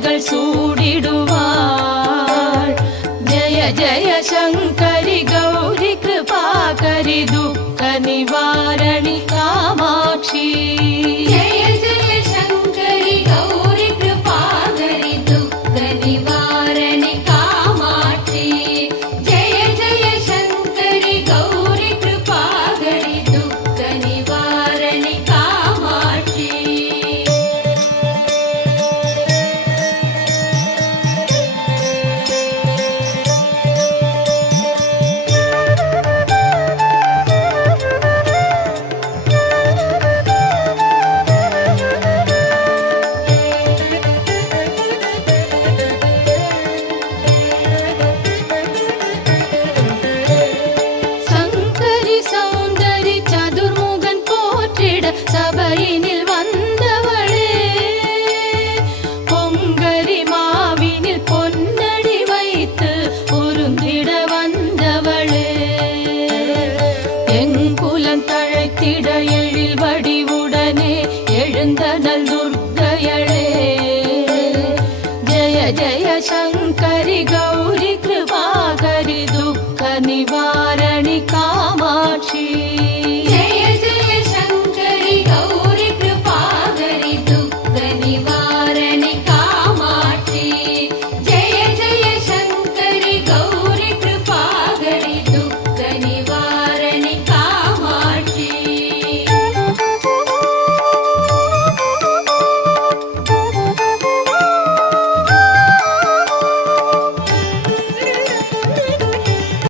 மாலைகள் சூடிடுவாள். ஜய ஜய சங்கரி கௌரி கிருபாகரி துக்க நிவாரணி காமாட்சி. ஜய ஜய சங்கரி கௌரி கிருபாகரி துக்க நிவாரணி காமாட்சி. ஜய ஜய சங்கரி கௌரி கிருபாகரி துக்க நிவாரணி காமாட்சி. சபையினில் வந்தவளே, பொங்கரி மாவினில் பொன்னடி வைத்து உருந்திட வந்தவளே, எங்குலம் தழைத்திட எழில் வடிவுடனே எழுந்தன